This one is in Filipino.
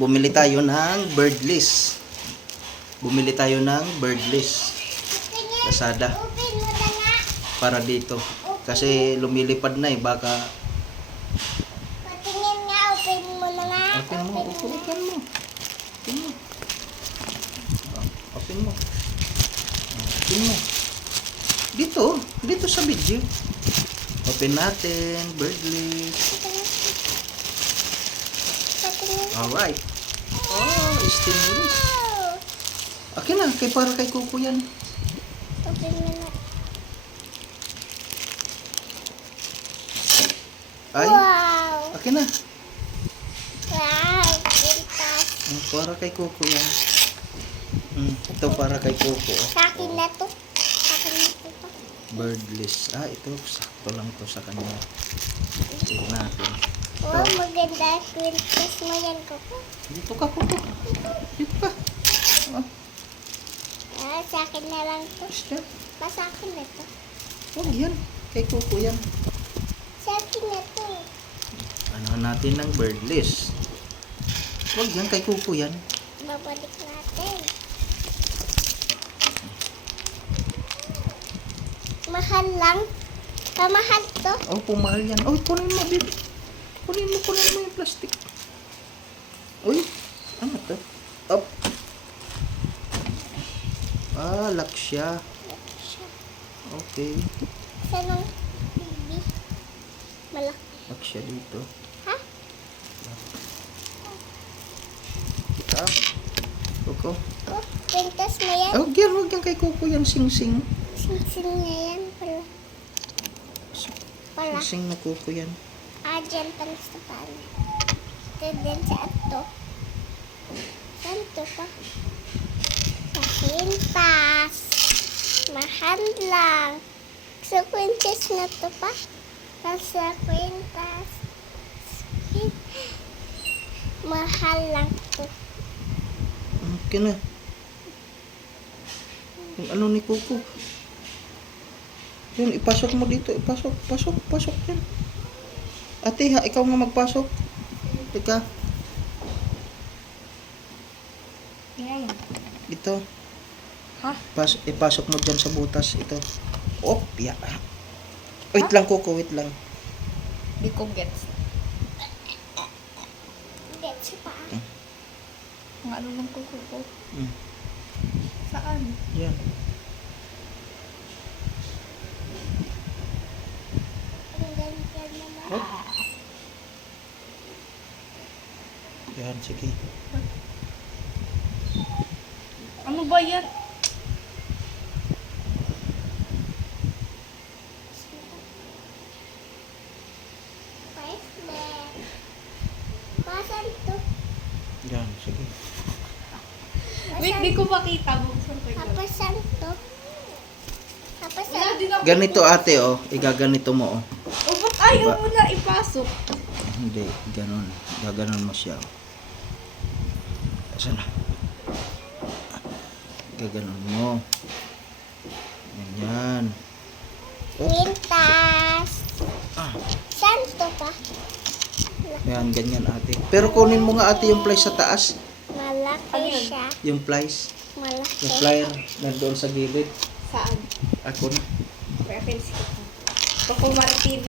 bumili tayo ng birdless. Bumili tayo ng birdless. Lazada. Para dito. Kasi lumilipad na eh. Baka... Patingin nga, open mo na nga. Open mo. Open mo. Open mo. Open mo. Open mo. Dito. Dito sa video. Open natin. Birdless. Alright. Oh, stimulus. Akin na, para kay Kuko yan. Open mo na. Ay, Wow! akin na. Wow! Pintas. Para kay Kuko yan. Ito para kay Kuko. Sa akin na to. Sa akin na to. Birdless. Ito, sakto lang to sa kanya. Tignan natin. Wow, maganda. Pintas mo yan, Kuko. Dito ka, Kuko. Dito ka. Sa akin na lang to. Basta. Sa akin na to. Huwag yan. Kay Kuko yan. Sa akin na to. Ano natin ng birdless. Huwag yan. Kay Kuko yan. Babalik natin. Mahal lang. Pamahal to. Oh, pumahal yan. Oh, kunin mo, baby. Kunin mo yung plastic. Uy, ano to? Up. Lock siya. Okay. Sanong baby? Malaki. Lock siya dito. Ha? Up. Kuko. Oh, pintas mo yan. Huwag yan kay Kuko yan. Sing-sing. Sing-sing na yan. Pala. Sing na Kuko yan. Dyan pala sa pala. Ito din sa ato. Saan to pa? Sa kwintas. Mahal lang. Sa kwintas na to pa? Sa kwintas. Mahal lang to. Okay na. Yung ano ni Kuko. Yun, ipasok mo dito. Pasok yan. Ate, ikaw nga magpasok. Teka. Yan. Ito. Ha? Ipasok mo dyan sa butas. Ito. Oh, piyak. Wait lang, Kuko. Wait lang. Di ko gets. Gets pa. Ang ano lang ko. Hmm. Saan? Yan. Ang ganda naman. Oh. Yan, sige. Ano ba yan? Bracelet. Pasan to? Yan, sige. Wait, di ko makita. Buksan ko ito. Papasan to? Papasan. Wala din ako. Ganito ate, oh. Igaganito mo, oh. O, ba't ayaw mo na ipasok? Hindi, ganon. Gaganon mo siya, oh. Asan na? Gaganon mo. Ganyan. Kwintas. Ah. Saan to pa? Yan, ganyan ate. Pero kunin mo nga ate yung plies sa taas. Malaki Ano yun? siya. Yung plies. Malaki. Yung plier. Nandoon sa gilid. Saan? Ako na. Reference ko. Kuko Martin.